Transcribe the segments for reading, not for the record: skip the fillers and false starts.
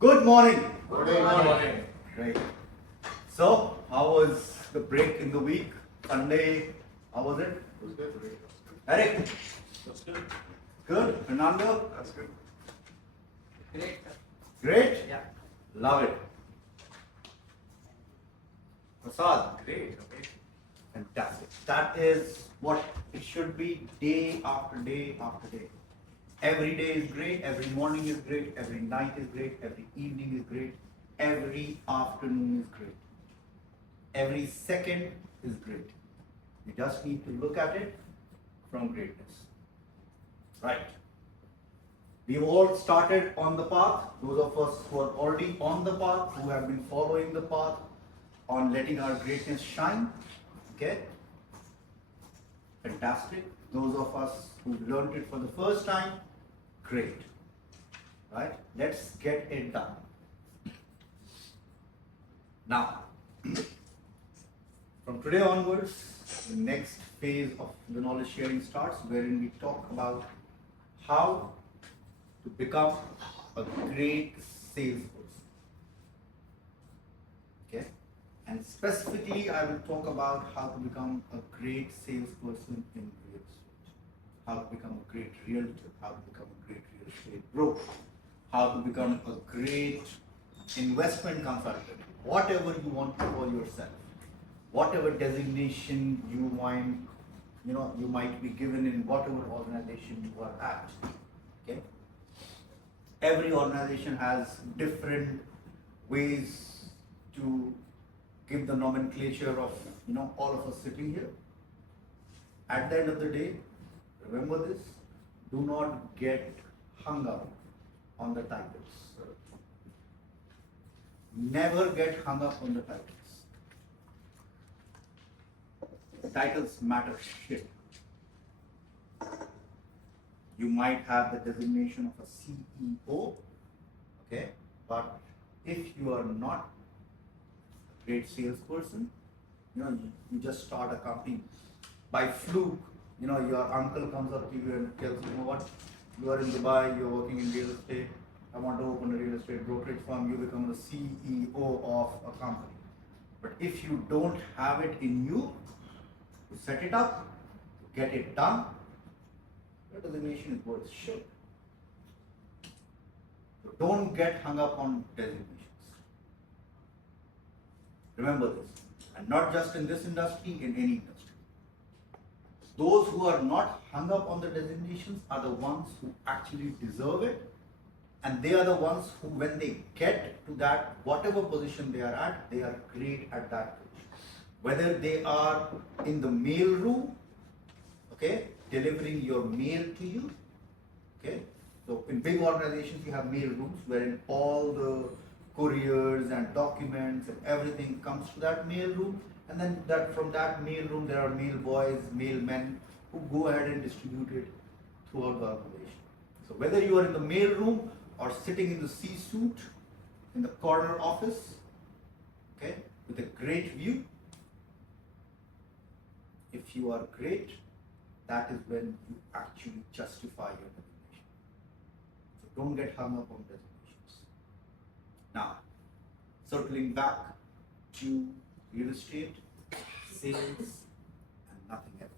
Good morning. Good morning. Great. So, how was the break in the week? Sunday, how was it? It was good. Eric, That's good. good. Fernando, That's good. Great. great. Yeah. Love it. Prasad, Great. Amazing. fantastic. That is what it should be day after day after day. Every day is great, every morning is great, every night is great, every evening is great, every afternoon is great. Every second is great. You just need to look at it from greatness. Right. We've all started on the path. Those of us who are already on the path, who have been following the path on letting our greatness shine. Okay? Fantastic. Those of us who learned it for the first time, great. Right? Let's get it done. Now, from today onwards, the next phase of the knowledge sharing starts, wherein we talk about how to become a great salesperson. Okay? And specifically, I will talk about how to become a great salesperson in real estate, how to become a great realtor, how to become a great real estate broker, how to become a great investment consultant, whatever you want to call yourself, whatever designation you might be given in whatever organization you are at. Okay? Every organization has different ways to give the nomenclature of all of us sitting here. At the end of the day, remember this: do not get hung up on the titles. Never get hung up on the titles. Titles matter shit. You might have the designation of a CEO, okay, but if you are not a great salesperson, you just start a company by fluke. Your uncle comes up to you and tells you, what, you are in Dubai, you're working in real estate, I want to open a real estate brokerage firm, you become the CEO of a company. But if you don't have it in you to set it up, to get it done, your designation is worth shit. So don't get hung up on designations. Remember this, and not just in this industry, in any industry. Those who are not hung up on the designations are the ones who actually deserve it, and they are the ones who, when they get to that, whatever position they are at, they are great at that position. Whether they are in the mailroom, okay, delivering your mail to you, okay. So in big organizations, you have mail rooms wherein all the couriers and documents and everything comes to that mail room, and then from that mail room there are mail boys, mailmen who go ahead and distribute it throughout the organization. So whether you are in the mail room or sitting in the C-suite in the corner office, okay, with a great view, if you are great, that is when you actually justify your designation. So don't get hung up on designations. Now, circling back to real estate, sales, and nothing else.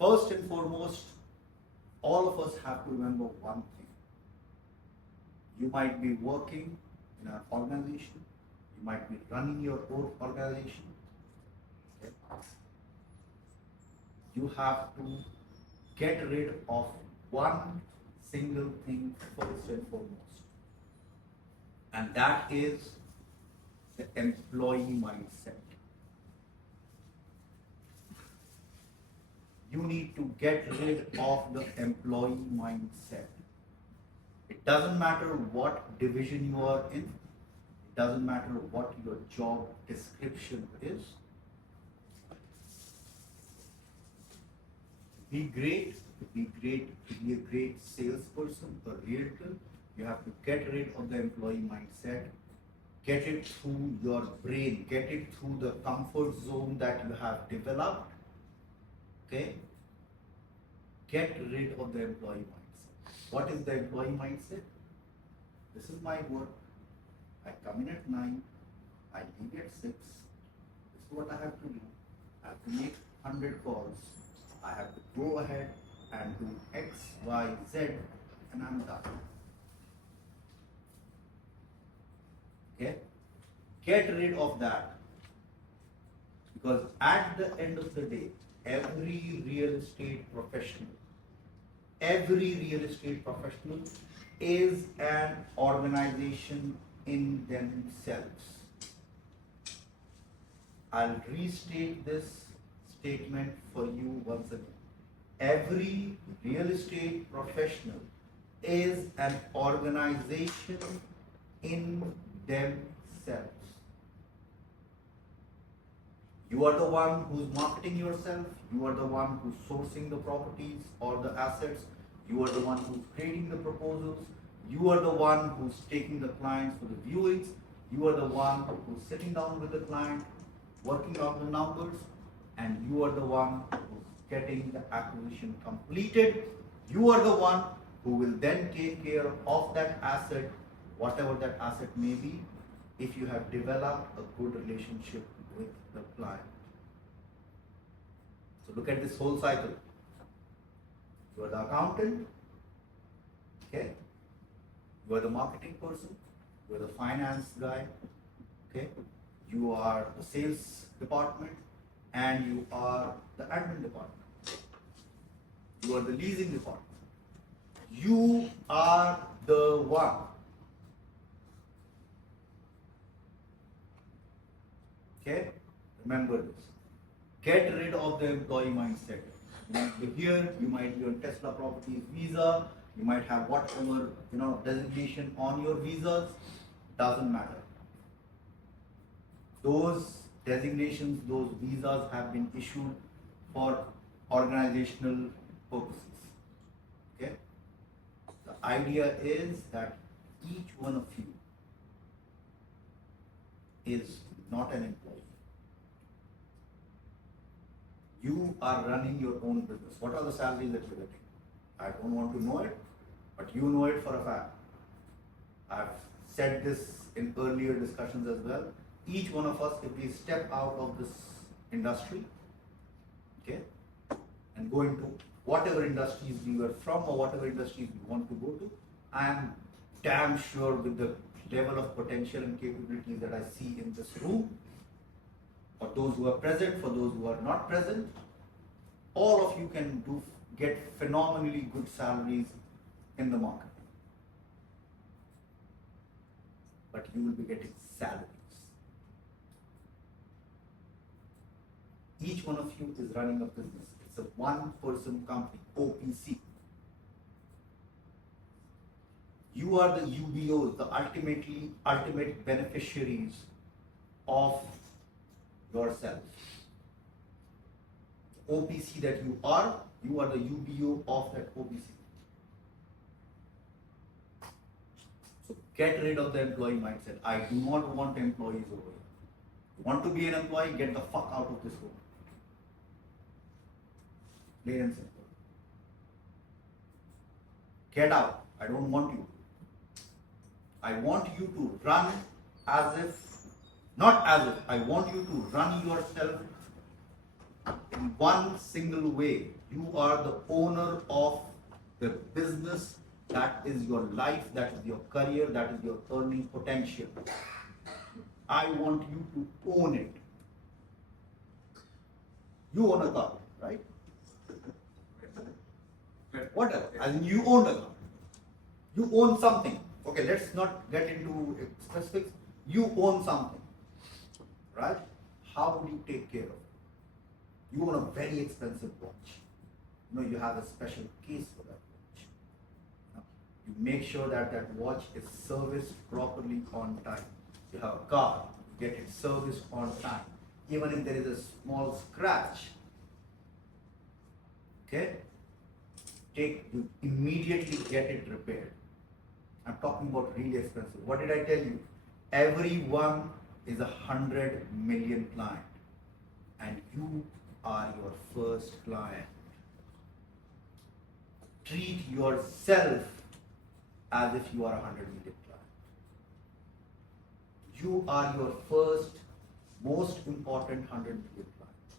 First and foremost, all of us have to remember one thing. You might be working in an organization, you might be running your own organization. Okay? You have to get rid of one single thing first and foremost, and that is the employee mindset. You need to get rid of the employee mindset. It doesn't matter what division you are in, it doesn't matter what your job description is. To be a great salesperson, a realtor, you have to get rid of the employee mindset, get it through your brain, get it through the comfort zone that you have developed, okay? Get rid of the employee mindset. What is the employee mindset? This is my work. I come in at 9, I leave at 6. This is what I have to do. I have to make 100 calls. I have to go ahead and do X, Y, Z, and I'm done. Okay? Get rid of that. Because at the end of the day, every real estate professional is an organization in themselves. I'll restate this statement for you once again. Every real estate professional is an organization in themselves. You are the one who's marketing yourself, you are the one who's sourcing the properties or the assets, you are the one who's creating the proposals, you are the one who's taking the clients for the viewings, you are the one who's sitting down with the client, working out the numbers, and you are the one who's getting the acquisition completed. You are the one who will then take care of that asset, whatever that asset may be, if you have developed a good relationship with the client. So look at this whole cycle. You are the accountant, okay? You are the marketing person, you are the finance guy, okay? You are the sales department, and you are the admin department. You are the leasing department. You are the one. Okay? Remember this. Get rid of the employee mindset. You might be here, you might be on Tesla Properties visa, you might have whatever designation on your visas, doesn't matter. Those designations, those visas have been issued for organizational purposes. Okay? The idea is that each one of you is not an employee. You are running your own business. What are the salaries that you're getting? I don't want to know it, but you know it for a fact. I've said this in earlier discussions as well. Each one of us, if we step out of this industry, okay, and go into whatever industries we were from or whatever industries we want to go to, I am damn sure with the level of potential and capabilities that I see in this room, for those who are present, for those who are not present, all of you can get phenomenally good salaries in the market. But you will be getting salaries. Each one of you is running a business. It's a one-person company, OPC. You are the UBOs, the ultimate beneficiaries of yourself. OPC that you are the UBO of that OPC. So get rid of the employee mindset. I do not want employees over here. You want to be an employee, get the fuck out of this room. Plain and simple. Get out. I don't want you. I want you to run I want you to run yourself in one single way. You are the owner of the business. That is your life, that is your career, that is your earning potential. I want you to own it. You own a car, right? Whatever. As in you own a car. You own something. Okay, let's not get into specifics. You own something, right? How would you take care of it? You own a very expensive watch. You have a special case for that watch. You make sure that that watch is serviced properly on time. You have a car, you get it serviced on time. Even if there is a small scratch, okay, you immediately get it repaired. I'm talking about really expensive. What did I tell you? Everyone is 100 million client, and you are your first client. Treat yourself as if you are 100 million client. you are your first, most important 100 million client.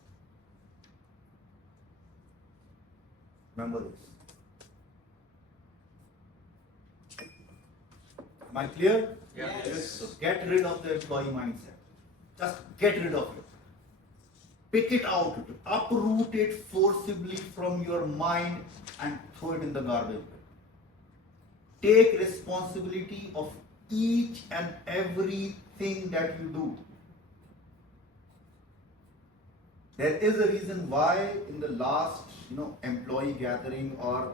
Remember this. Am I clear? Yeah. Yes. So get rid of the employee mindset. Just get rid of it. Pick it out, uproot it forcibly from your mind and throw it in the garbage bin. Take responsibility of each and everything that you do. There is a reason why in the last, employee gathering or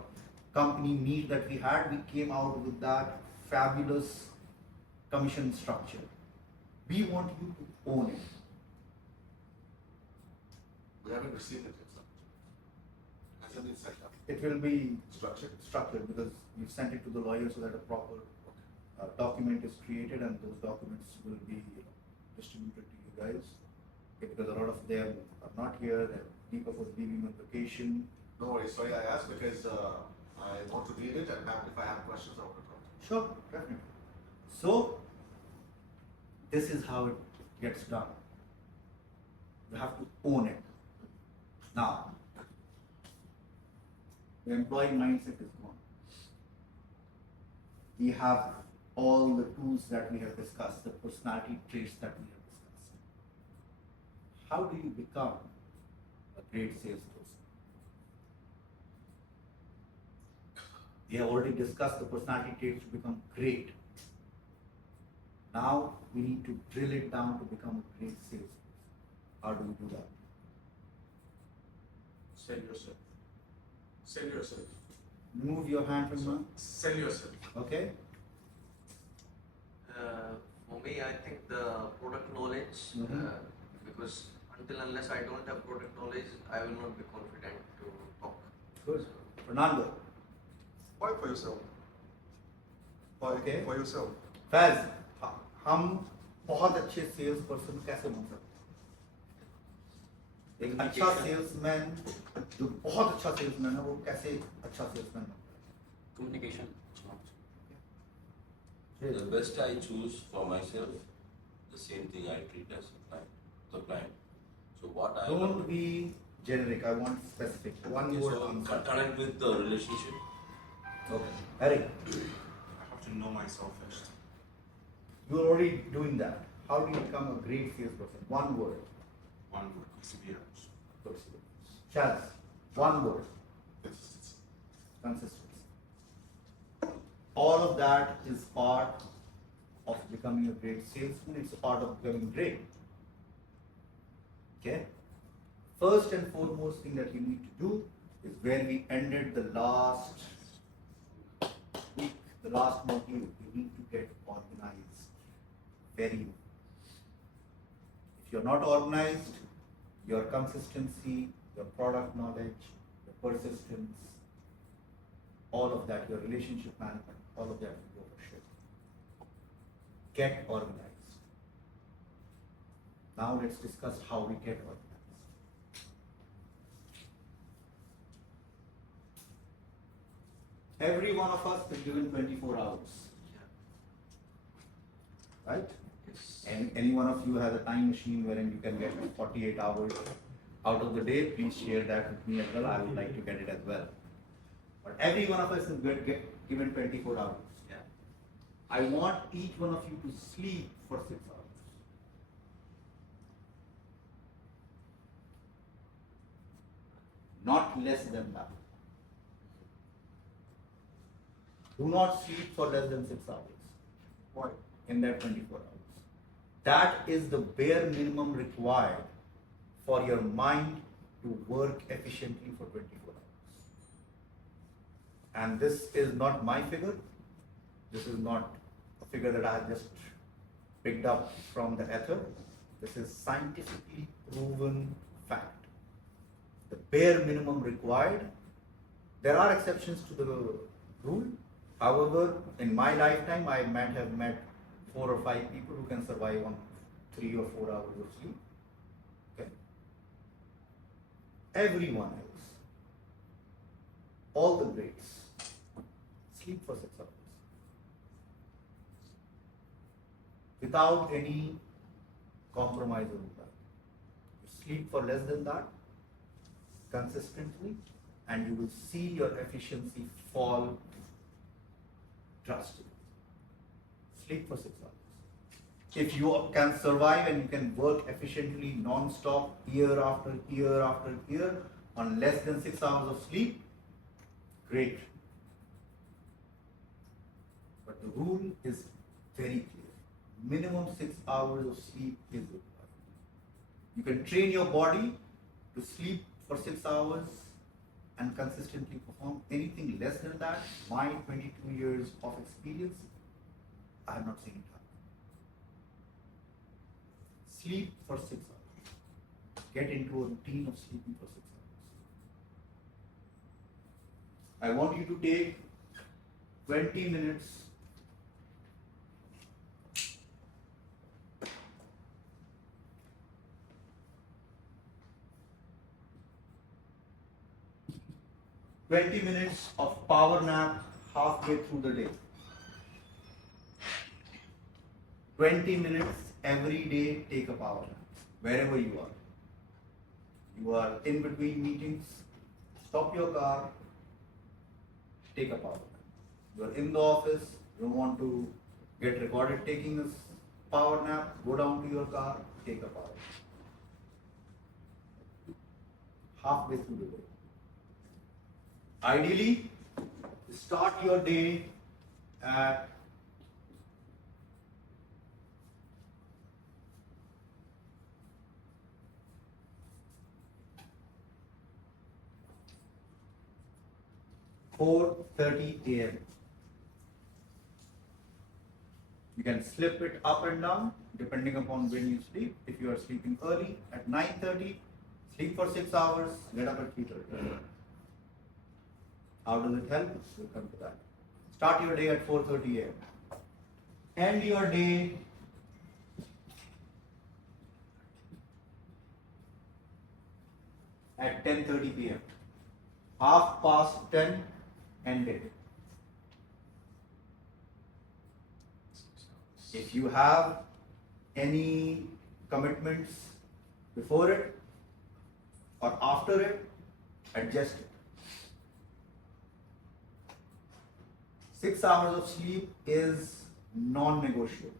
company meet that we had, we came out with that fabulous commission structure. We want you to own it. We haven't received it yet, sir. Hasn't been set up. It will be Structured. structured because we've sent it to the lawyer so that a proper document is created and those documents will be distributed to you guys. Okay, because a lot of them are not here, Deepak was leaving on vacation. No worries, sorry, I asked because I want to read it and if I have questions, I want to talk. Sure, definitely. So, this is how it gets done. You have to own it. Now, the employee mindset is gone. We have all the tools that we have discussed, the personality traits that we have discussed. How do you become a great salesperson? We have already discussed the personality traits to become great. Now we need to drill it down to become a great salesperson. How do we do that? Sell yourself. Sell yourself. Move your hand from me. Sell yourself. Okay? For me, I think the product knowledge, Mhm. because unless I don't have product knowledge, I will not be confident to talk. Good. Fernando. Why for yourself? Why Okay. for yourself? Faiz हम बहुत अच्छे sales person कैसे बन सकते हैं? एक अच्छा salesman जो बहुत अच्छा सेल्समैन है वो कैसे अच्छा सेल्समैन बनता है? Communication. Yes. The best I choose for myself, the same thing I treat as a client, the client. So what I Don't be generic. I want specific. One word so answer. connect with the relationship. Okay. Eric, I have to know myself first. you're already doing that. How do you become a great salesperson? One word. One word, perseverance. Chaz, one word. Consistency. Consistency. All of that is part of becoming a great salesman. It's a part of becoming great. Okay? First and foremost thing that you need to do is where we ended the last week, the last module, you need to get organized. Very. If you're not organized, your consistency, your product knowledge, your persistence, all of that, your relationship management, all of that will go for shit. Get organized. Now let's discuss how we get organized. Every one of us is given 24 hours, right? Yes. And any one of you has a time machine wherein you can get 48 hours out of the day. Please share that with me as well. I would like to get it as well. But every one of us is given 24 hours. Yeah. I want each one of you to sleep for 6 hours. Not less than that. Do not sleep for less than 6 hours. Why? In that 24 hours. That is the bare minimum required for your mind to work efficiently for 24 hours. And this is not my figure. This is not a figure that I have just picked up from the ether. This is scientifically proven fact. The bare minimum required. There are exceptions to the rule. However, in my lifetime, I might have met 4 or 5 people who can survive on 3 or 4 hours of sleep. Okay? Everyone else, all the greats, sleep for 6 hours. without any compromise on that. Sleep for less than that consistently, and you will see your efficiency fall drastically. Sleep for 6 hours. If you can survive and you can work efficiently non-stop year after year after year on less than 6 hours of sleep, great. But the rule is very clear. Minimum 6 hours of sleep is required. You can train your body to sleep for 6 hours and consistently perform. Anything less than that, my 22 years of experience, I have not seen it happen. Sleep for 6 hours. Get into a routine of sleeping for 6 hours. I want you to take 20 minutes of power nap halfway through the day. 20 minutes every day, take a power nap, wherever you are. You are in between meetings, stop your car, take a power nap. You are in the office, you don't want to get recorded taking a power nap, go down to your car, take a power nap. Halfway through the day. Ideally, start your day at 4:30 a.m. You can slip it up and down depending upon when you sleep. If you are sleeping early at 9:30, sleep for 6 hours, get up at 3:30. How does it help? We'll come to that. Start your day at 4:30 a.m. End your day at 10:30 p.m. 10:30, end it. If you have any commitments before it or after it, adjust it. 6 hours of sleep is non-negotiable.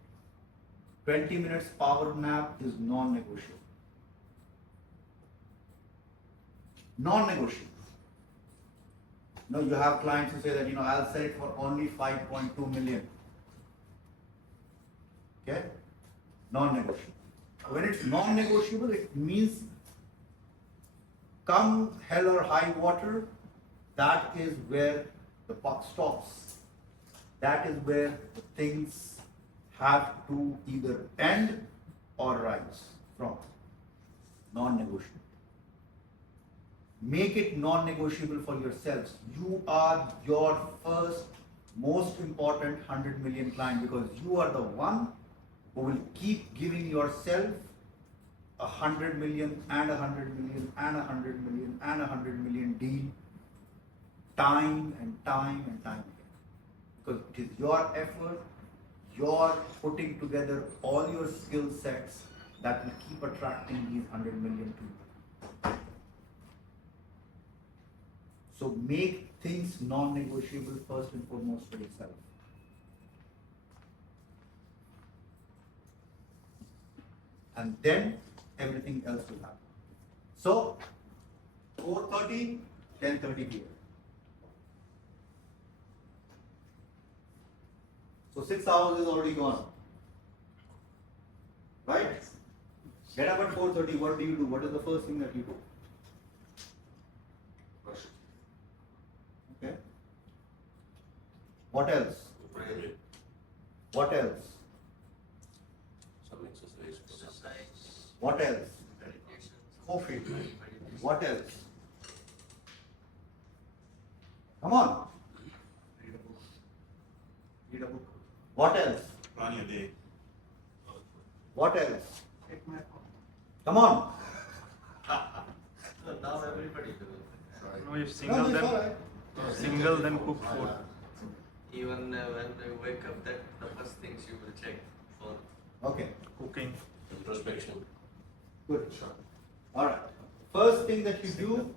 20 minutes power nap is non-negotiable. Non-negotiable. You have clients who say that, I'll sell it for only 5.2 million. Okay? Non-negotiable. When it's non-negotiable, it means come hell or high water, that is where the buck stops. That is where the things have to either end or rise from. Non-negotiable. Make it non-negotiable for yourselves. You are your first, most important 100 million client, because you are the one who will keep giving yourself 100 million and 100 million and 100 million and 100 million deal time and time and time again. Because it is your effort, your putting together all your skill sets that will keep attracting these 100 million people. So make things non-negotiable first and foremost for yourself. And then everything else will happen. So 4:30, 10:30 p.m. So 6 hours is already gone. Right? Get up at 4:30, what do you do? What is the first thing that you do? Brush. Okay. What else? Pray, What else? some exercise. Exercise, What else? meditation, Coffee. meditation. What else? Come on. Read a book. Read a book. What else? Plan your day. What else? Take my phone. Come on. So now everybody does it. Sorry. No, if No, single it's then all right. single then cook food. Even when you wake up, that the first things you will check phone. Okay, Cooking. Introspection. good. Sure. All right. First thing that you do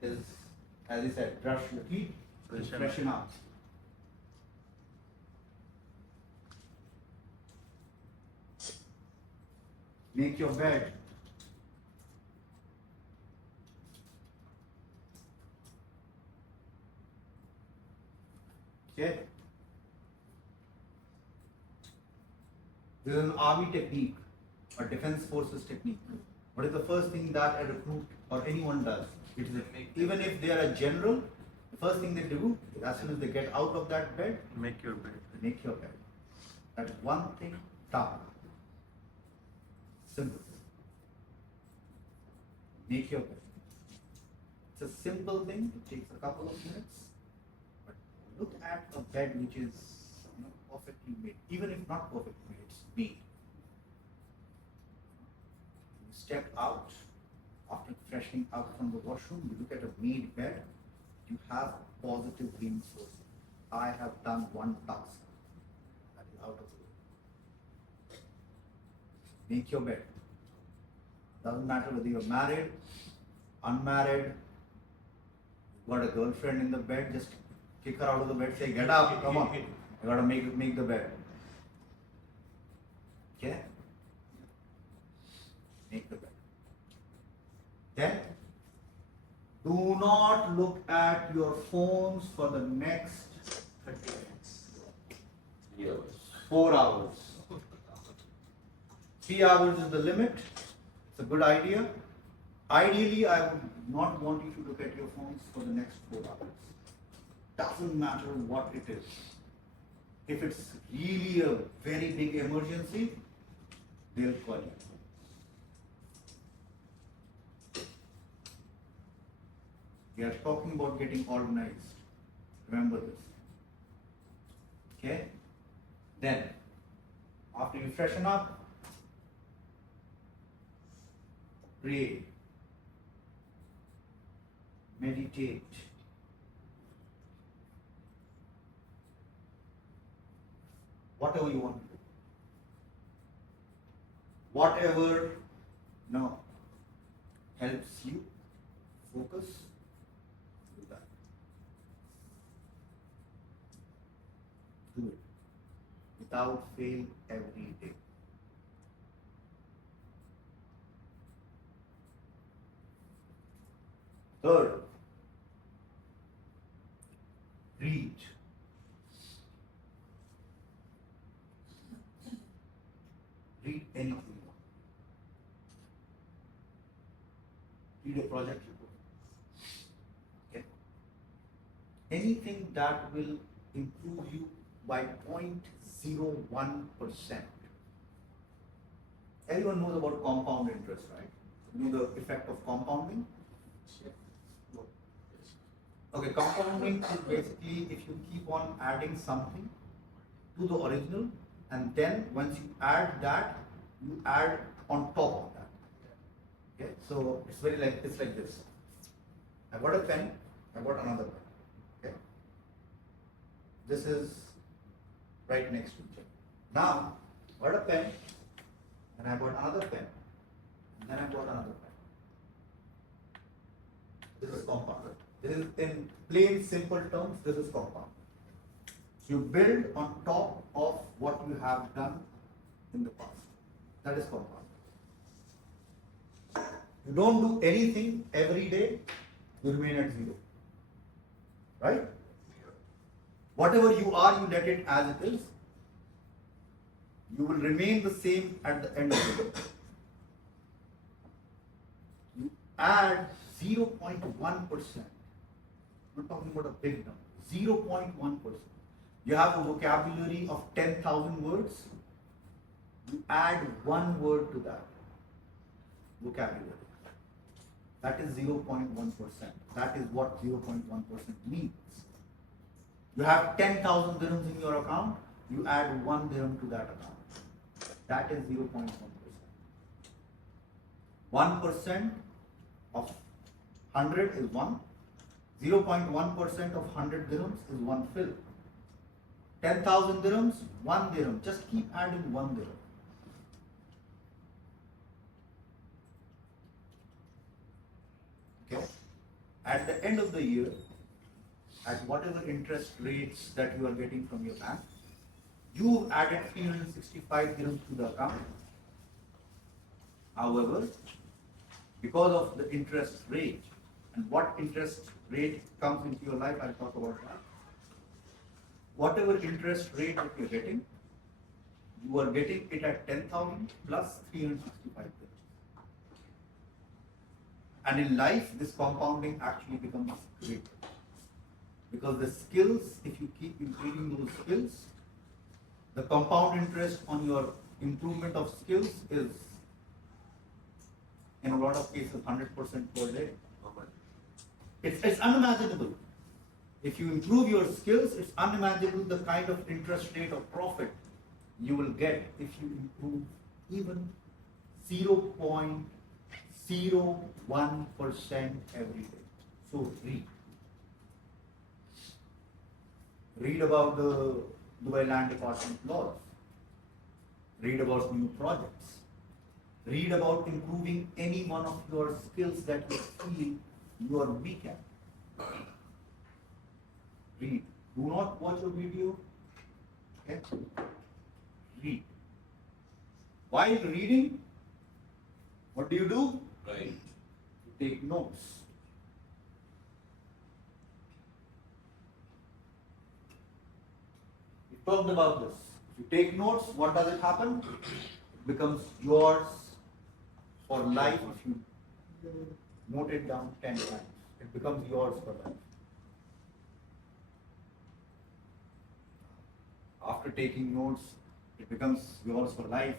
is, as I said, brush your teeth, freshen up. Make your bed. Okay. This is an army technique, a defense forces technique. What is the first thing that a recruit or anyone does? It is even if they are a general, the first thing they do as soon as they get out of that bed, Make your bed. make your bed. That is one thing done. Simple. Make your bed. It's a simple thing. It takes a couple of minutes. But look at a bed which is perfectly made. Even if not perfectly made, it's made. You step out after freshening out from the washroom. You look at a made bed. You have positive reinforcement. I have done one task. That is out of the way. Make your bed. Doesn't matter whether you're married, unmarried, you've got a girlfriend in the bed, just kick her out of the bed, say, get up, come on. I gotta make the bed. Okay? Make the bed. Then, do not look at your phones for the next 30 minutes. 3 hours. 4 hours. 3 hours is the limit. It's a good idea. Ideally, I would not want you to look at your phones for the next 4 hours. Doesn't matter what it is. If it's really a very big emergency, they'll call you. We are talking about getting organized. Remember this. Okay? Then, after you freshen up, pray, meditate. Whatever you want to do. Whatever helps you focus, do that. Do it without fail every day. Third, read. Read anything you want. Read a project report. Okay? Anything that will improve you by 0.01%. Everyone knows about compound interest, right? You know the effect of compounding? Okay, compounding is basically if you keep on adding something to the original, and then once you add that, you add on top of that. Okay, so it's like this. I got a pen, I got another pen. Okay, this is right next to each other. Now, I got a pen, and I got another pen, and then I got another pen. This is compound. This is in plain simple terms, this is compound. You build on top of what you have done in the past. That is compound. You don't do anything every day, you remain at zero. Right? Whatever you are, you let it as it is. You will remain the same at the end of the day. You add 0.1%. I'm not talking about a big number. 0.1%. You have a vocabulary of 10,000 words. You add one word to that vocabulary. That is 0.1%. That is what 0.1% means. You have 10,000 dirhams in your account. You add 1 dirham to that account. That is 0.1%. 1% of 100 is 1. 0.1% of 100 dirhams is 1 fil. 10,000 dirhams, 1 dirham. Just keep adding 1 dirham. Okay? At the end of the year, at whatever interest rates that you are getting from your bank, you added 365 dirhams to the account. However, because of the interest rate and what interest rate comes into your life, I'll talk about that. Whatever interest rate that you're getting, you are getting it at 10,000 plus 365 dirhams. And in life, this compounding actually becomes great. Because the skills, if you keep increasing those skills, the compound interest on your improvement of skills is, in a lot of cases, 100% per day. It's unimaginable. If you improve your skills, it's unimaginable the kind of interest rate of profit you will get if you improve even 0.01% every day. So read. Read about the Dubai Land Department laws. Read about new projects. Read about improving any one of your skills that you feel you are weak at. Read. Do not watch a video. Okay? Read. While reading, what do? Right. You take notes. We talked about this. If you take notes, what does it happen? It becomes yours for life if you note it down 10 times. It becomes yours for life. After taking notes, it becomes yours for life.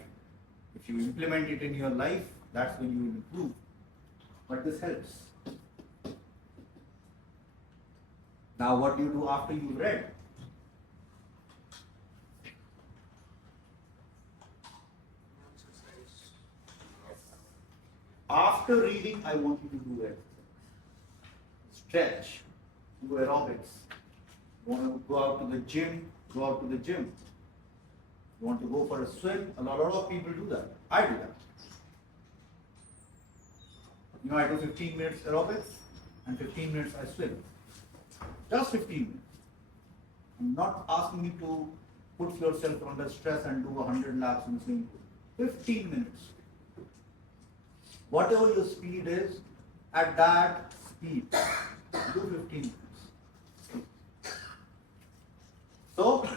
If you implement it in your life, that's when you will improve. But this helps. Now, what do you do after you've read? After reading, I want you to do it. Stretch, do aerobics. You want to go out to the gym, go out to the gym. You want to go for a swim, a lot of people do that. I do that. You know, I do 15 minutes aerobics and 15 minutes I swim. Just 15 minutes. I'm not asking you to put yourself under stress and do 100 laps in the swimming pool. 15 minutes. Whatever your speed is, at that speed, do 15 minutes. So,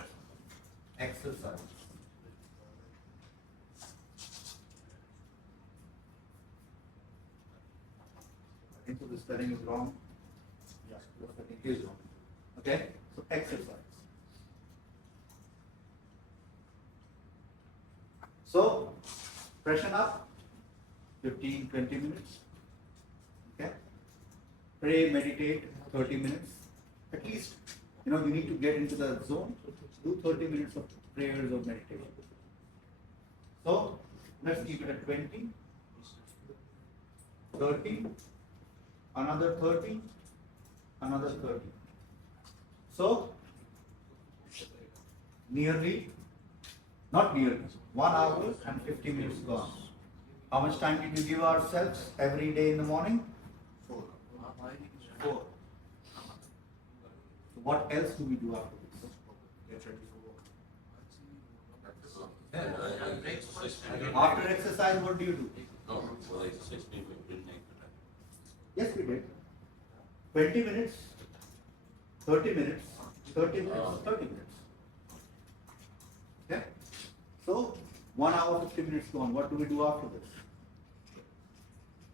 exercise. I think the spelling is wrong. Yes, the spelling is wrong. Okay? So, exercise. So, freshen up. 15, 20 minutes. Okay? Pray, meditate 30 minutes. At least, you know, you need to get into the zone. Do 30 minutes of prayers or meditation. So, let's keep it at 20, 30, another 30, another 30. So, not nearly, 1 hour and 50 minutes gone. How much time did you give ourselves every day in the morning? 4. So what else do we do after this? After exercise, what do you do? No, for exercise, we didn't make the time. Yes, we did. 20 minutes, 30 minutes, 30 minutes, 30 minutes. Okay? So, 1 hour, 50 minutes gone. What do we do after this?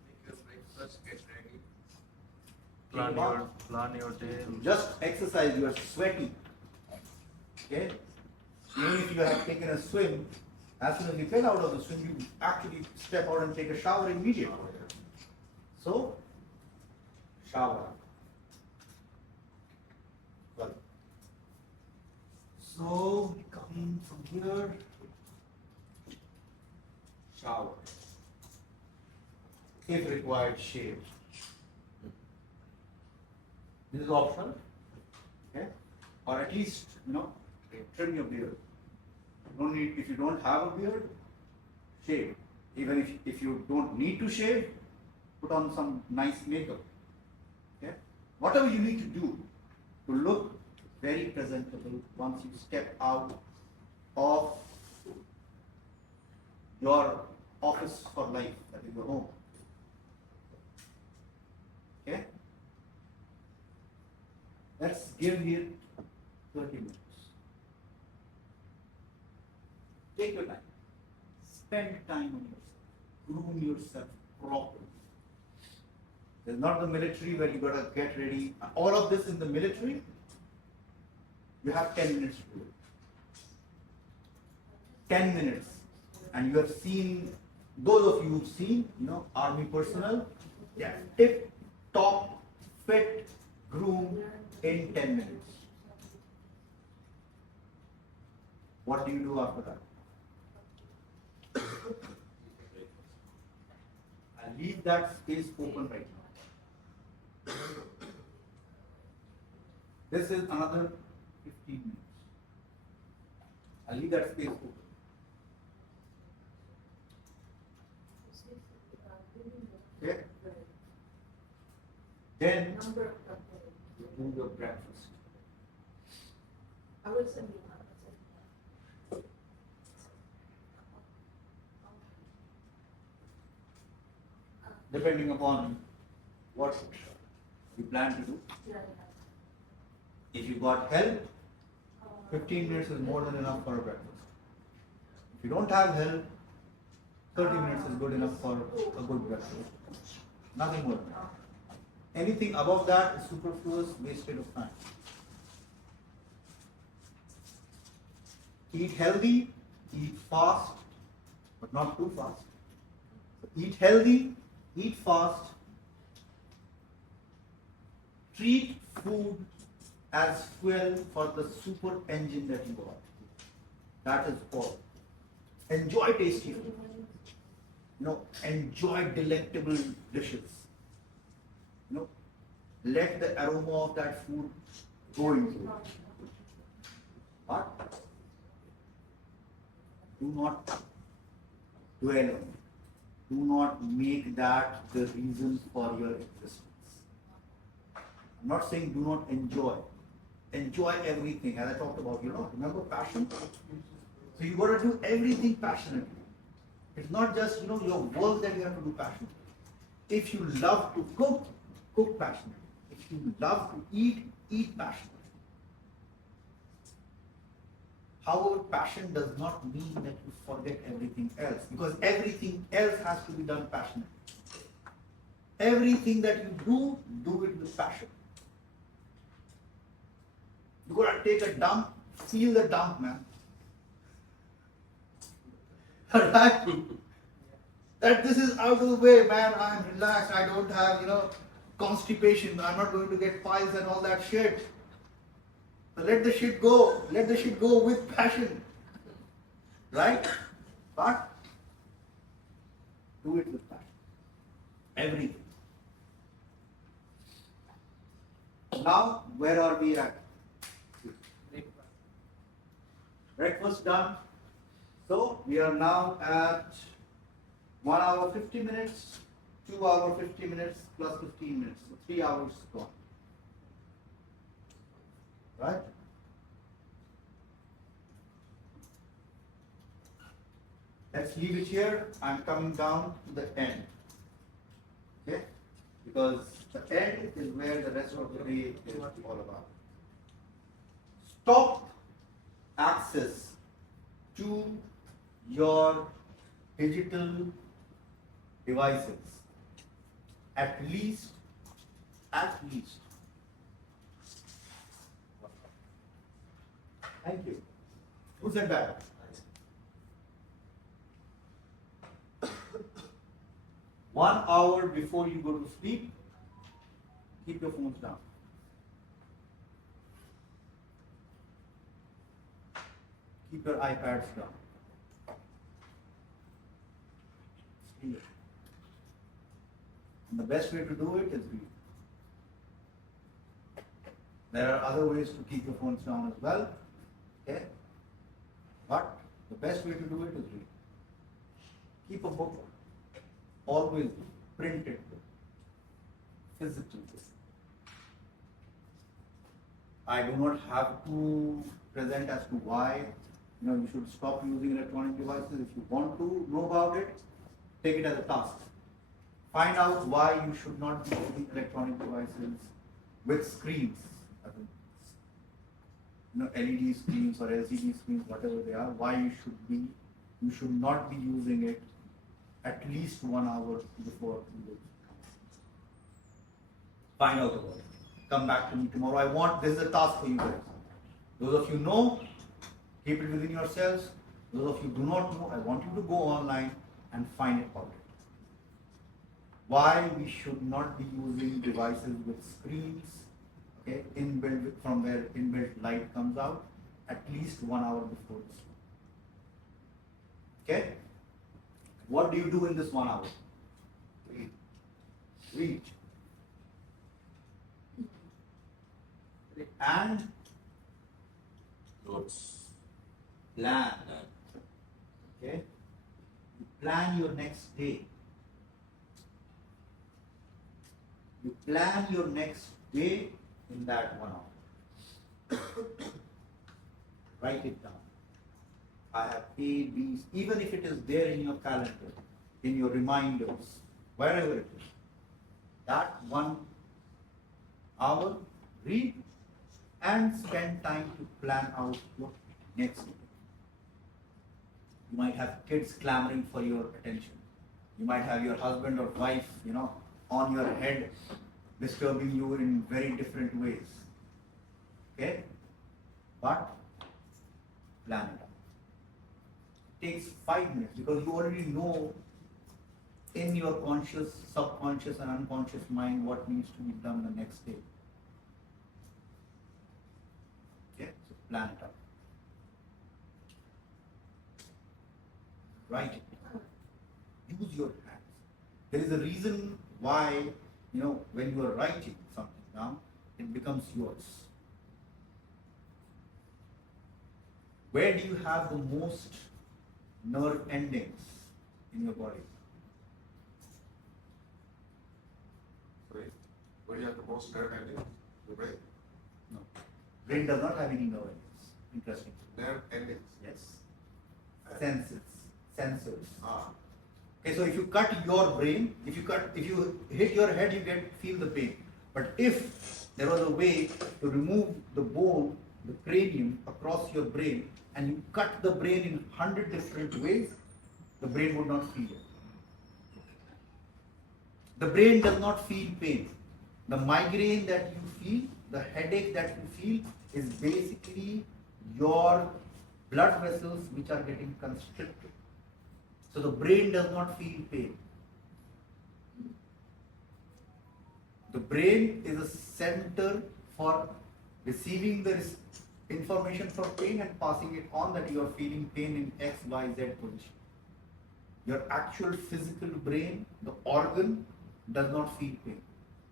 Make your breakfast, get ready. Plan your day. Just exercise, you are sweaty. Okay? Even if you have taken a swim, as soon as you get out of the swim, you actually step out and take a shower immediately. So, shower. Well, so, coming from here, shower. If required, shave. This is optional, okay? Or at least, you know, Trim your beard. Don't need, if you don't have a beard, shave. Even if you don't need to shave, put on some nice makeup. Okay? Whatever you need to do to look very presentable once you step out of your office for life, that is your home. Okay? Let's give it 30 minutes. Take your time. Spend time on yourself. Groom yourself properly. It's not the military where you gotta get ready. All of this in the military, you have 10 minutes to do it. 10 minutes. And you have seen, those of you who've seen, army personnel, they are tip top, fit, groom in 10 minutes. What do you do after that? I'll leave that space open right now. This is another 15 minutes. I'll leave that space open. Okay? Then do your breakfast. I will send you. Depending upon what you plan to do. If you got help, 15 minutes is more than enough for a breakfast. If you don't have help, 30 minutes is good enough for a good breakfast. Nothing more than that. Anything above that is superfluous, wasted of time. Eat healthy, eat fast, but not too fast. So eat healthy, eat fast. Treat food as fuel for the super engine that you are. That is all. Enjoy tasty food. Enjoy delectable dishes. Let the aroma of that food go into it. But do not dwell on it. Do not make that the reason for your existence. I'm not saying do not enjoy. Enjoy everything, as I talked about, remember passion? So you got to do everything passionately. It's not just, your work that you have to do passionately. If you love to cook, cook passionately. If you love to eat, eat passionately. However, passion does not mean that you forget everything else, because everything else has to be done passionately. Everything that you do it with passion. You gotta take a dump, feel the dump, man. Alright? That this is out of the way, man. I'm relaxed. I don't have, constipation. I'm not going to get piles and all that shit. So let the shit go. Let the shit go with passion. Right? But do it with passion. Everything. Now, where are we at? Breakfast done. So we are now at 1 hour 50 minutes, 2 hour 50 minutes plus 15 minutes. So 3 hours gone. Right? Let's leave it here. I'm coming down to the end. Okay? Because the end is where the rest of the day is all about. Stop access to your digital devices. At least. Thank you. Who said that? 1 hour before you go to sleep, keep your phones down. Keep your iPads down. And the best way to do it is read. There are other ways to keep your phones down as well. Okay? But the best way to do it is read. Keep a book. Always print it. Physical. I do not have to present as to why you should stop using electronic devices. If you want to know about it, take it as a task. Find out why you should not be using electronic devices with screens. LED screens or LCD screens, whatever they are, why you should not be using it at least 1 hour before you go. Find out about it. Come back to me tomorrow. This is a task for you guys. Those of you know, keep it within yourselves. Those of you do not know, I want you to go online and find it out. Why we should not be using devices with screens, okay, inbuilt from where inbuilt light comes out, at least 1 hour before this. Okay? What do you do in this 1 hour? Read. And Notes. plan. Okay? You plan your next day. You plan your next day in that 1 hour. Write it down. I have A, B, even if it is there in your calendar, in your reminders, wherever it is. That 1 hour, read and spend time to plan out your next day. You might have kids clamoring for your attention. You might have your husband or wife, on your head, disturbing you in very different ways. Okay? But plan it out. It takes 5 minutes because you already know in your conscious, subconscious, and unconscious mind what needs to be done the next day. Okay? So plan it out. Write it. Use your hands. There is a reason why, when you are writing something down, it becomes yours. Where do you have the most nerve endings in your body? Brain. Where do you have the most nerve ending? The brain. No. Brain does not have any nerve endings. Interesting. Nerve endings. Yes. Senses. Sensors. Ah. Okay, so if you cut your brain, if you hit your head, you feel the pain. But if there was a way to remove the bone, the cranium across your brain, and you cut the brain in 100 different ways, the brain would not feel it. The brain does not feel pain. The migraine that you feel, the headache that you feel, is basically your blood vessels which are getting constricted. So the brain does not feel pain. The brain is a center for receiving the information from pain and passing it on that you are feeling pain in X, Y, Z position. Your actual physical brain, the organ, does not feel pain.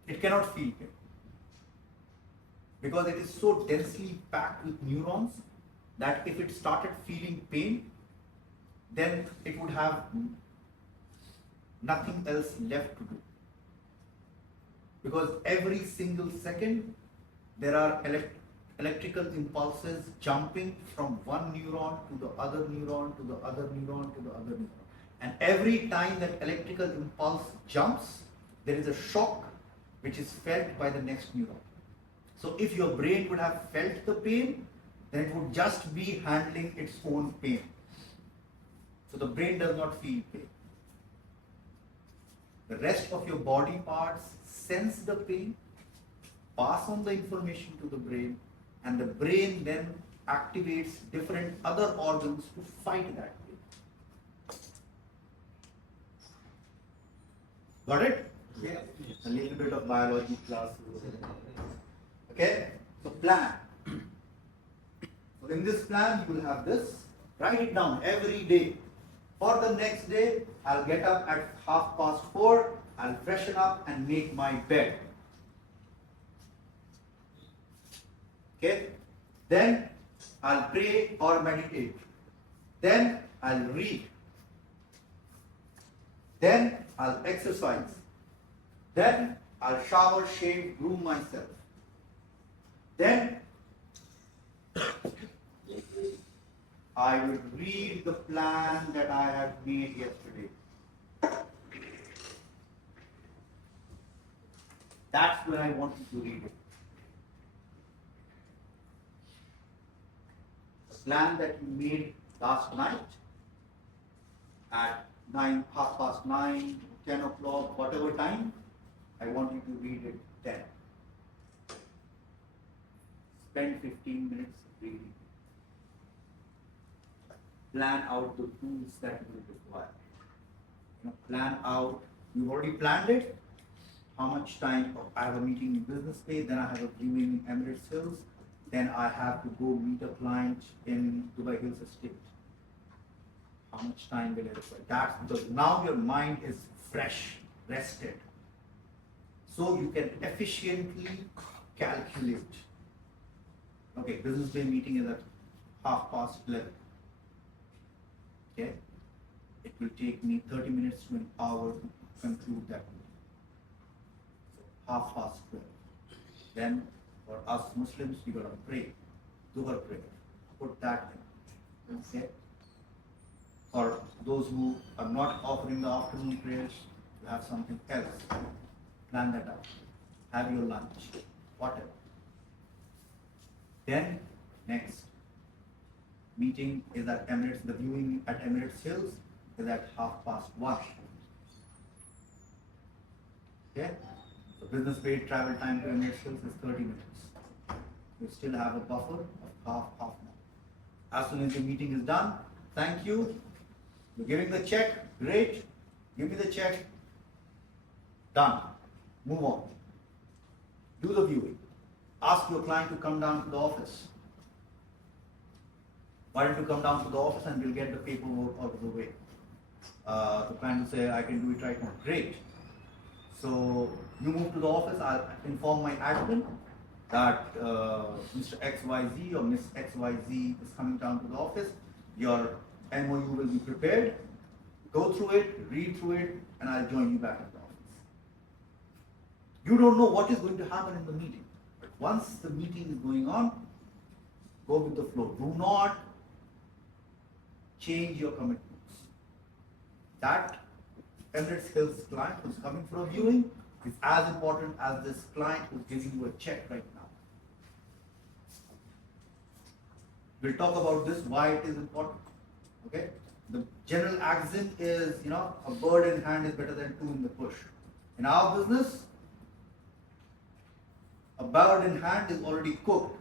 It cannot feel pain. Because it is so densely packed with neurons that if it started feeling pain, then it would have nothing else left to do. Because every single second there are electrical impulses jumping from one neuron to the other neuron to the other neuron to the other neuron. And every time that electrical impulse jumps, there is a shock which is felt by the next neuron. So if your brain would have felt the pain, then it would just be handling its own pain. So the brain does not feel pain. The rest of your body parts sense the pain, pass on the information to the brain, and the brain then activates different other organs to fight that pain. Got it? Yeah. A little bit of biology class. Okay? So plan. So in this plan you will have this. Write it down every day. For the next day, I'll get up at 4:30, I'll freshen up and make my bed. Okay? Then I'll pray or meditate. Then I'll read. Then I'll exercise. Then I'll shower, shave, groom myself. Then I will read the plan that I have made yesterday. That's when I want you to read it. The plan that you made last night at 9, 9:30, 10 o'clock, whatever time, I want you to read it then. Spend 15 minutes reading. Plan out the tools that you will require. Plan out, you've already planned it, how much time, I have a meeting in Business Bay, then I have a viewing in Emirates Hills, then I have to go meet a client in Dubai Hills Estate. How much time will I require? That's because now your mind is fresh, rested. So you can efficiently calculate. Okay, Business Day meeting is at 11:30. Okay, it will take me 30 minutes to an hour to conclude that meeting. So 12:30. Then for us Muslims, we gotta pray, Dhuhr prayer. Put that in. Okay. For those who are not offering the afternoon prayers, you have something else. Plan that out. Have your lunch, whatever. Then next meeting is at Emirates. The viewing at Emirates Hills is at 1:30. Okay. The business paid travel time to Emirates Hills is 30 minutes. You still have a buffer of half an hour. As soon as the meeting is done, thank you. You're giving the check, great. Give me the check. Done. Move on. Do the viewing. Ask your client to come down to the office. Why don't you come down to the office and we'll get the paperwork out of the way. The client will say, I can do it right now. Great. So you move to the office, I'll inform my admin that Mr. XYZ or Miss XYZ is coming down to the office. Your MOU will be prepared. Go through it, read through it, and I'll join you back at the office. You don't know what is going to happen in the meeting. But once the meeting is going on, go with the flow. Do not change your commitments. That Emirates Hills client who's coming for a viewing is as important as this client who's giving you a check right now. We'll talk about this, why it is important. Okay? The general axiom is, a bird in hand is better than two in the bush. In our business, a bird in hand is already cooked.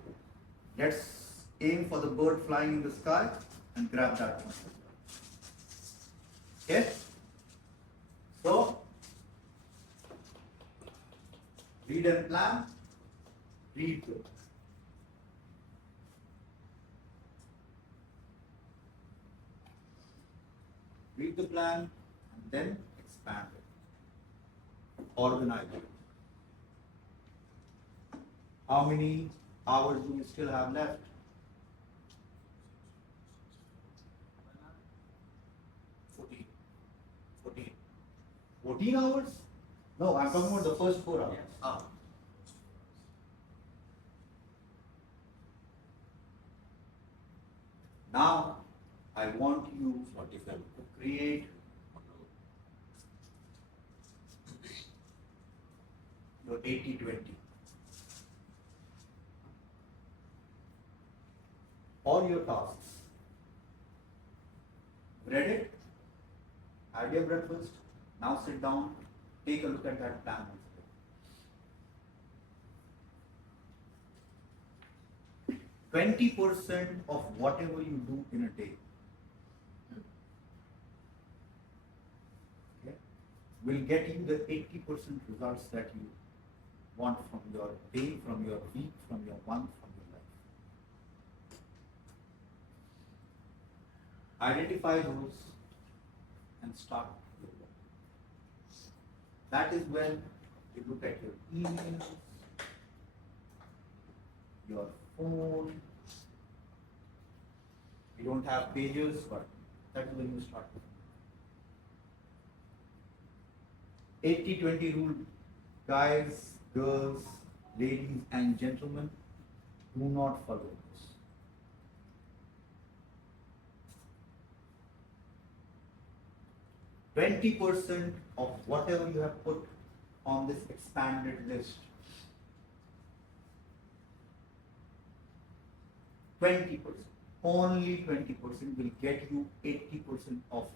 Let's aim for the bird flying in the sky and grab that one. Okay? So, read and plan, read good. Read the plan and then expand it. Organize it. How many hours do we still have left? 14 hours? No, I'm talking about the first 4 hours. Ah. Now, I want you 45. to create your 80-20. All your tasks. Read it, had your breakfast, now sit down, take a look at that plan. 20% of whatever you do in a day, okay, will get you the 80% results that you want from your day, from your week, from your month, from your life. Identify those and start your work. That is when you look at your emails, your phone, You don't have pages, but that is when you start. 80-20 rule, guys, girls, ladies and gentlemen, do not follow this. %20 of whatever you have put on this expanded list, 20%, only 20% will get you 80% of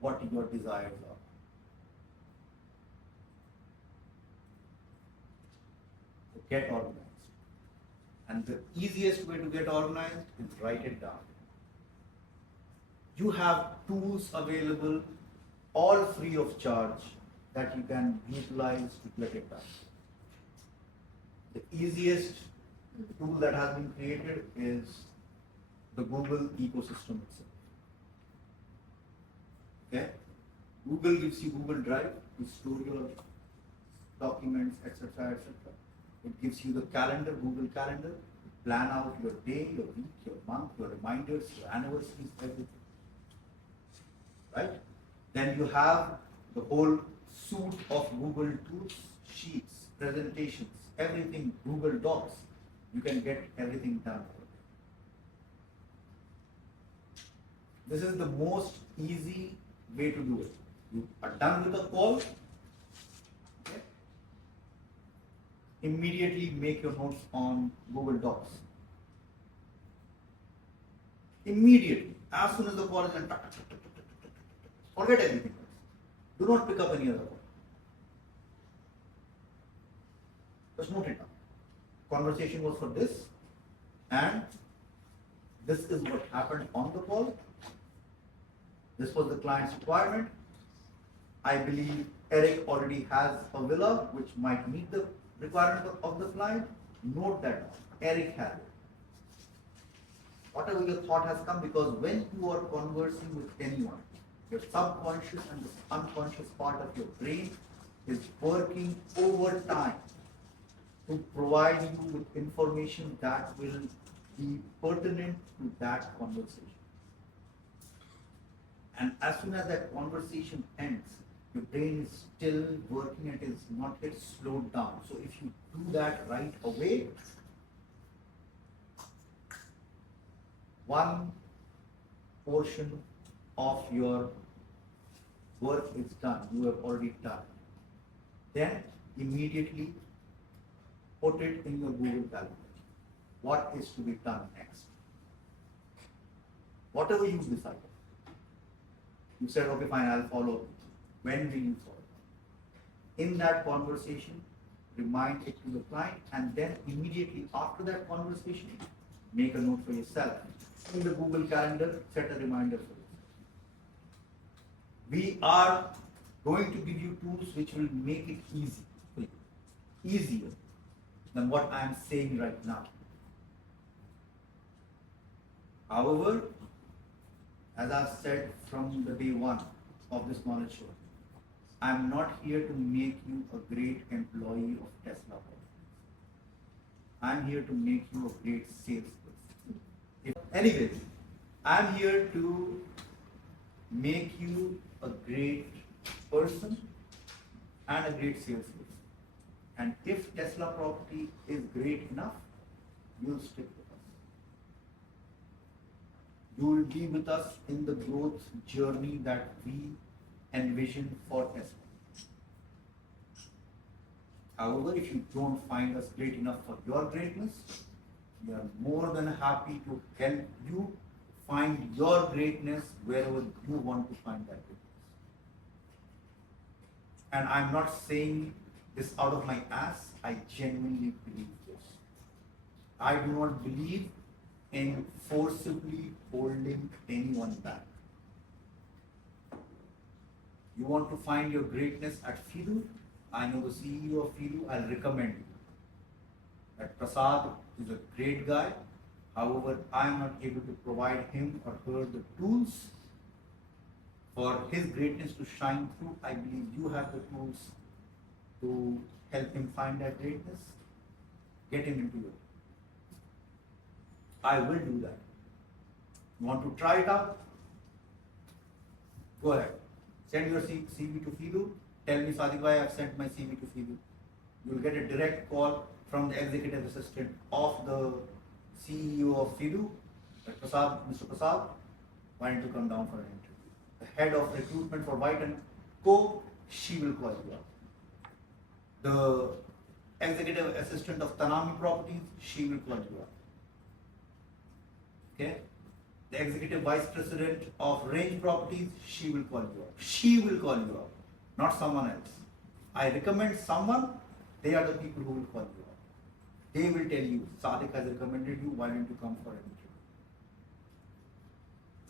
what your desires are. So get organized. And the easiest way to get organized is write it down. You have tools available, all free of charge, that you can utilize to get it done. The easiest tool that has been created is the Google ecosystem itself. Okay? Google gives you Google Drive to store your documents, etc., etc. It gives you the calendar, Google Calendar, to plan out your day, your week, your month, your reminders, your anniversaries, everything. Right? Then you have the whole suite of Google tools, sheets, presentations, everything, Google Docs. You can get everything done. This is the most easy way to do it. You are done with a call, okay? Immediately make your notes on Google Docs. Immediately, as soon as the call is done, forget everything else. Do not pick up any other call. Just note it down. Conversation was for this, and this is what happened on the call. This was the client's requirement. I believe Eric already has a villa which might meet the requirement of the client. Note that down. Eric has it. Whatever your thought has come, because when you are conversing with anyone, your subconscious and the unconscious part of your brain is working overtime to provide you with information that will be pertinent to that conversation. And as soon as that conversation ends, your brain is still working and is not yet slowed down. So if you do that right away, one portion of your work is done, you have already done. Then immediately put it in your Google Calendar. What is to be done next? Whatever you decide. You said, okay, fine, I'll follow. When will you follow? In that conversation, remind it to the client, and then immediately after that conversation, make a note for yourself. In the Google Calendar, set a reminder for yourself. We are going to give you tools which will make it easy for you. Easier than what I am saying right now. However, as I've said from the day one of this knowledge show, I'm not here to make you a great employee of Tesla. I'm here to make you a great salesperson. Anyways, I'm here to make you a great person and a great salesperson. And if Tesla property is great enough, you'll stick with us. You will be with us in the growth journey that we envision for Tesla. However, if you don't find us great enough for your greatness, we are more than happy to help you find your greatness wherever you want to find that greatness. And I'm not saying this out of my ass, I genuinely believe this. I do not believe in forcibly holding anyone back. You want to find your greatness at Fidu? I know the CEO of Fidu, I'll recommend you. That Prasad is a great guy. However, I am not able to provide him or her the tools for his greatness to shine through. I believe you have the tools to help him find that greatness. Get him into it. I will do that. You want to try it out? Go ahead. Send your CV to Fidu. Tell me, Sadiq bhai, I've sent my CV to Fidu. You will get a direct call from the executive assistant of the CEO of Fidu, Mr. Prasad, wanting to come down for an interview. The head of recruitment for White and Co, she will call you up. The executive assistant of Tanami Properties, she will call you up. Okay? The executive vice president of Range Properties, she will call you up. She will call you up, not someone else. I recommend someone, they are the people who will call you up. They will tell you, Sadiq has recommended you, why don't you come for an interview?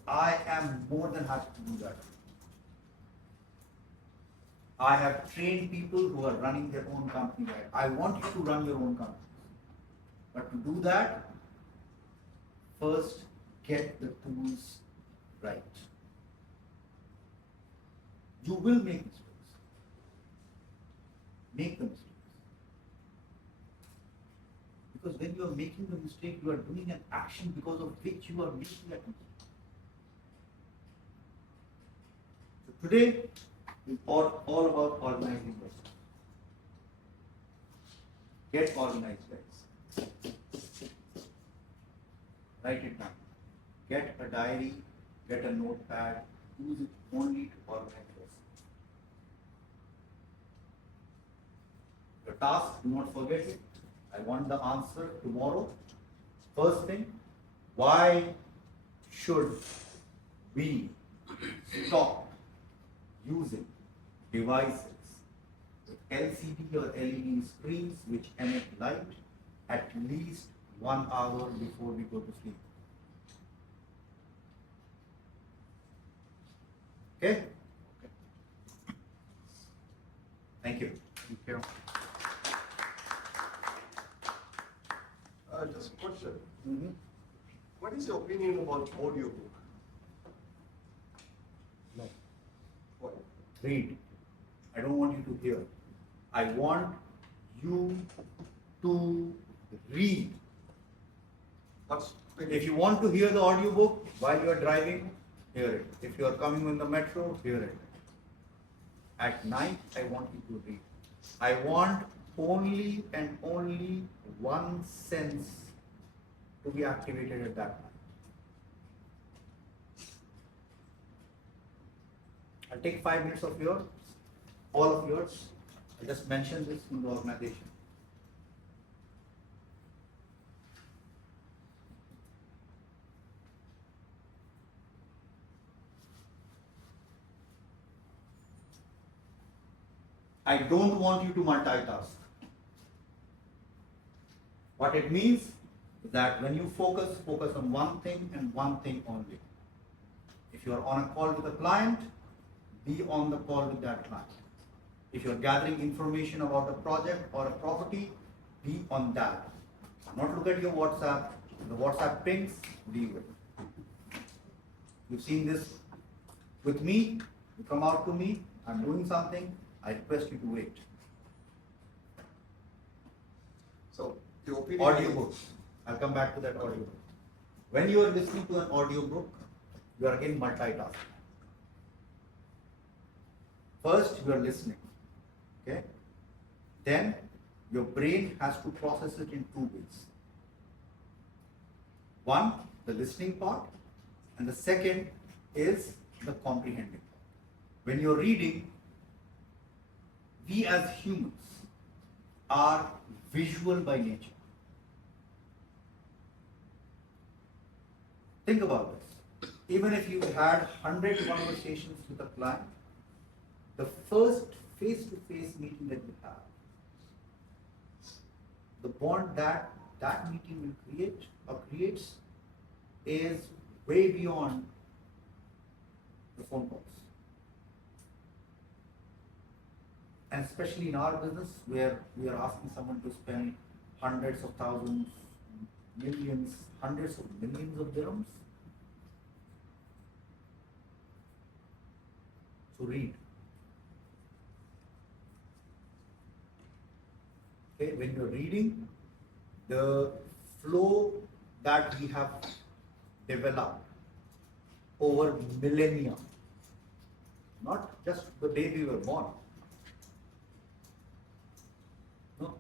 I am more than happy to do that. I have trained people who are running their own company. I want you to run your own company. But to do that, first get the tools right. You will make mistakes. Make the mistakes. Because when you are making the mistake, you are doing an action because of which you are making that mistake. So today is all about organizing yourself. Get organized, guys. Write it down. Get a diary, get a notepad, use it only to organize yourself. Your task, do not forget it. I want the answer tomorrow. First thing, why should we stop using devices with LCD or LED screens which emit light at least 1 hour before we go to sleep? Okay? Thank you. Thank you. Just a question. Mm-hmm. What is your opinion about audiobook? No. What? Read. I don't want you to hear. I want you to read. What's If you want to hear the audiobook while you are driving, hear it. If you are coming in the metro, hear it. At night, I want you to read. I want only and only one sense to be activated at that time. I'll take 5 minutes of yours, all of yours. I'll just mention this in the organization. I don't want you to multitask. What it means is that when you focus on one thing and one thing only. If you are on a call with a client, be on the call with that client. If you are gathering information about a project or a property, be on that. Not look at your WhatsApp. The WhatsApp pings, deal with it. You've seen this with me. You come out to me, I'm doing something, I request you to wait. So, the opinion Audiobooks. I'll come back to that audiobook. When you are listening to an audiobook, you are again multitasking. First, you are listening. Okay? Then, your brain has to process it in 2 ways. One, the listening part, and the second is the comprehending part. When you're reading, we as humans are visual by nature. Think about this. Even if you had 100 conversations with a client, the first face-to-face meeting that you have, the bond that that meeting will create or creates is way beyond the phone calls. And especially in our business where we are asking someone to spend hundreds of thousands, millions, hundreds of millions of dirhams. So read. Okay, when you're reading, the flow that we have developed over millennia. Not just the day we were born. No.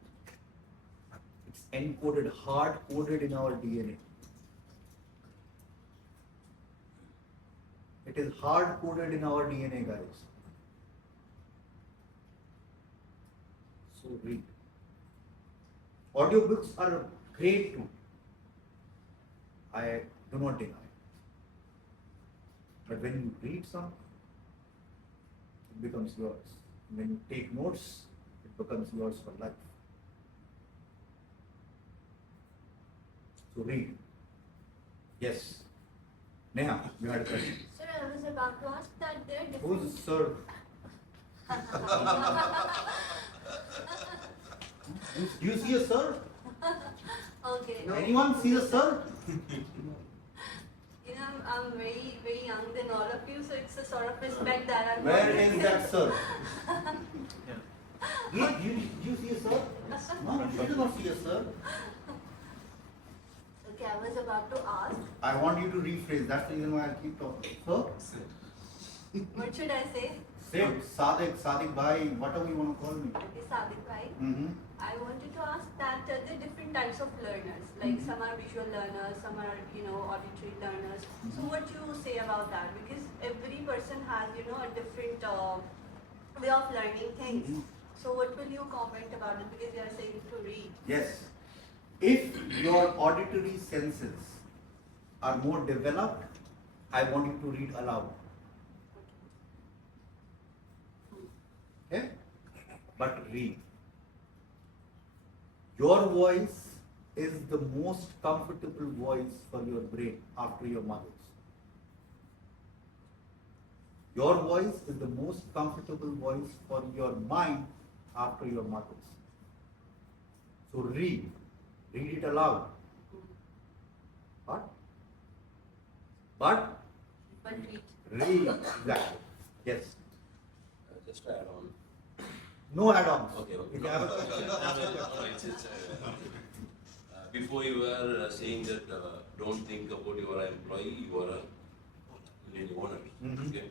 It's encoded, hard coded in our DNA. It is hard coded in our DNA, guys. So read. Audiobooks are great too. I do not deny. But when you read something, it becomes yours. When you take notes, it becomes yours for life. So read. Yes. Neha, you had a question. Sir, I was about to ask that there are different. Who's sir? Do you see a sir? Okay. Anyone see a sir? You know, I'm very, very young than all of you, so it's a sort of respect that I'm. Where is that sir? You see a sir? No, you do not see a sir. Okay, I was about to ask, I want you to rephrase. That's the reason why I keep talking. Sir? what should I say? Sit, Sadiq bhai, whatever you want to call me. Okay, Sadiq bhai. Mm-hmm. I wanted to ask that there are different types of learners. Like some are visual learners, some are auditory learners. So what you say about that? Because every person has a different way of learning things. So what will you comment about it? Because you are saying to read. Yes. If your auditory senses are more developed, I want you to read aloud. Okay? But read. Your voice is the most comfortable voice for your brain after your mother's. Your voice is the most comfortable voice for your mind after your mother's. So read. Read it aloud. What? But read. Read. Exactly. Yes. Just to add on. No add-ons. Okay. If you have a question, No, ask it. it's, before you were saying that don't think about your employee, you are a lady owner. Mhm. Okay.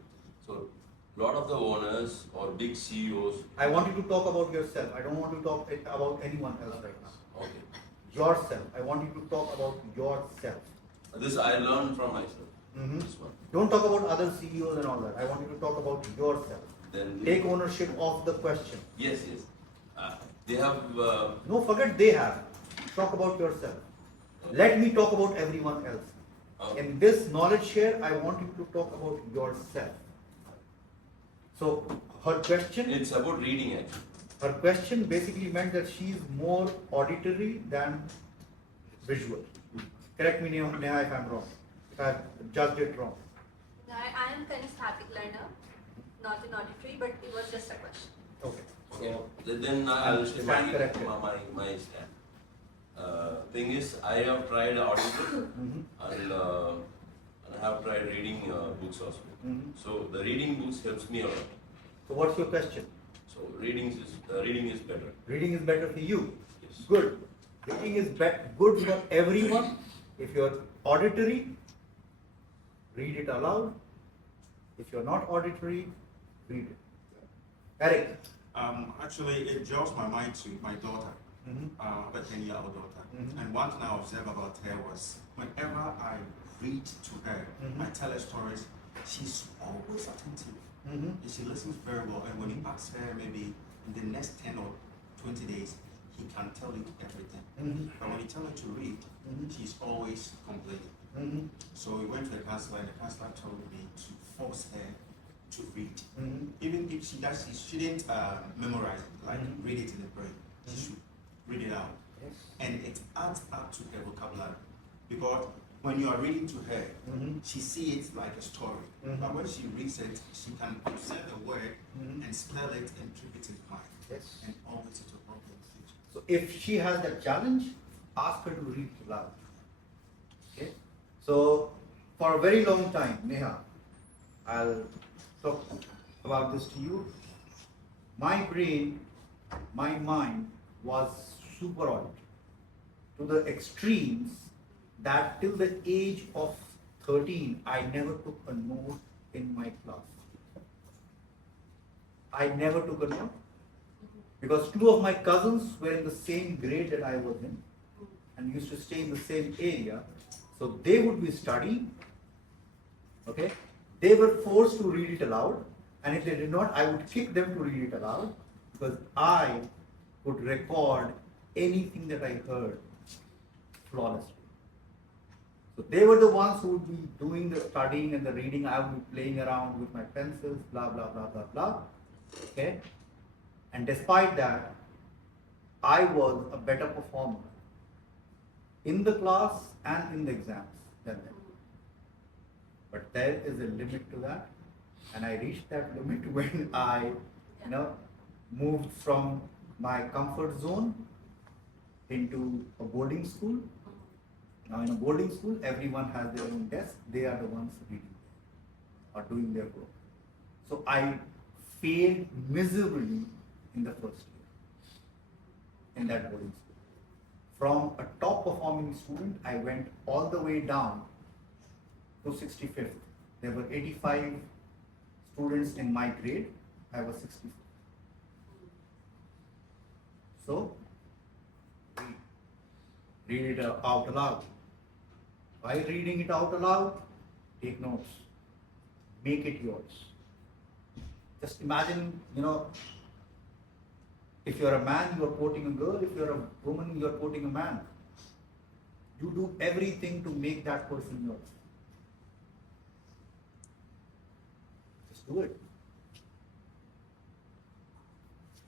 So, lot of the owners or big CEOs. I want you to talk about yourself. I don't want to talk about anyone else right now. Okay. Yourself. I want you to talk about yourself. This I learned from myself. Mhm. This one. Don't talk about other CEOs and all that. I want you to talk about yourself. Then Take ownership of the question. Yes. They have. No, forget they have. Talk about yourself. Let me talk about everyone else. In this knowledge share, I want you to talk about yourself. So her question. It's about reading actually. Her question basically meant that she is more auditory than visual. Correct me, Neha, if I'm wrong. If I've judged it wrong. I am kind of static learner, not an auditory, but it was just a question. Okay. So then I'll say Stand corrected. my stand. Thing is, I have tried audio and I have tried reading books also. So the reading books helps me a lot. So what's your question? So reading is better. Reading is better for you. Yes. Good. Reading is good for everyone. If you're auditory, read it aloud. If you're not auditory, read it. Eric. Actually, it draws my mind to my daughter, Mm-hmm. I have a 10-year-old daughter. Mhm. And one thing I observed about her was whenever I read to her, Mhm. I tell her stories, she's always attentive. Mm-hmm. And she listens very well. And when you ask her maybe in the next 10 or 20 days, he can tell you everything. Mm-hmm. But when you tell her to read, Mhm. she's always complaining. Mm-hmm. So we went to the counselor, and the counselor told me to force her to read. Mm-hmm. Even if she shouldn't memorize it, like Mhm. read it in the brain. She Mhm. should read it out. Yes. And it adds up to her vocabulary. Because when you are reading to her, Mhm. she sees it like a story. Mhm. But when she reads it, she can observe the word Mhm. and spell it and keep it in mind. Yes. And always it will help her in the future. So if she has that challenge, ask her to read aloud. Okay? So for a very long time, Neha, I'll talk about this to you. My brain, my mind was super auditory to the extremes that till the age of 13, I never took a note in my class. I never took a note because two of my cousins were in the same grade that I was in and used to stay in the same area. So they would be studying, okay? They were forced to read it aloud, and if they did not, I would kick them to read it aloud because I could record anything that I heard flawlessly. So they were the ones who would be doing the studying and the reading. I would be playing around with my pencils, blah, blah, blah, blah, blah. Okay? And despite that, I was a better performer in the class and in the exams than them. But there is a limit to that. And I reached that limit when I, moved from my comfort zone into a boarding school. Now in a boarding school, everyone has their own desk. They are the ones reading or doing their work. So I failed miserably in the first year in that boarding school. From a top performing student, I went all the way down to 65th. There were 85 students in my grade. I was 65th. So, read it out aloud. While reading it out aloud, take notes. Make it yours. Just imagine, if you're a man, you are quoting a girl. If you're a woman, you are quoting a man. You do everything to make that person yours. Just do it.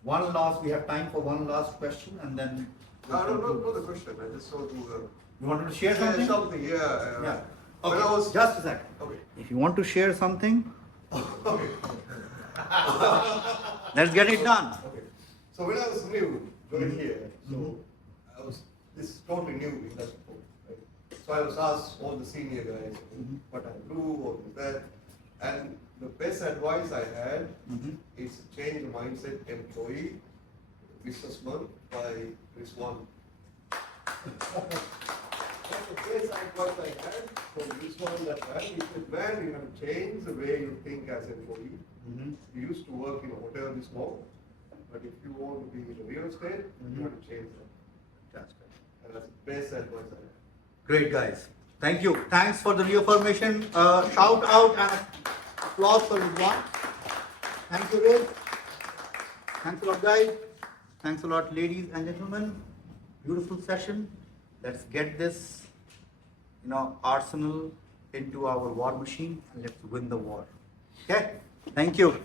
We have time for one last question and then. No, not the question. I just want to. You wanted to share something? Something, yeah. Yeah. When Okay. I was- Just a second. Okay. If you want to share something, Okay. let's get it done. Okay. So when I was new, joined here, this is totally new industry, right? So I was asked all the senior guys what I do, what is that, and the best advice I had is change the mindset employee, businessman by this one. That's the best advice I had from this one that man. He said, man, you have to change the way you think as an employee. You used to work in a hotel this small, but if you want to be in the real estate, you have to change that. That's great. And that's the best advice I had. Great, guys. Thank you. Thanks for the reaffirmation. Shout out and applause for Ridwan. Thank you, Ray. Thanks a lot, guys. Thanks a lot, ladies and gentlemen. Beautiful session. Let's get this, arsenal into our war machine and let's win the war. Okay? Thank you.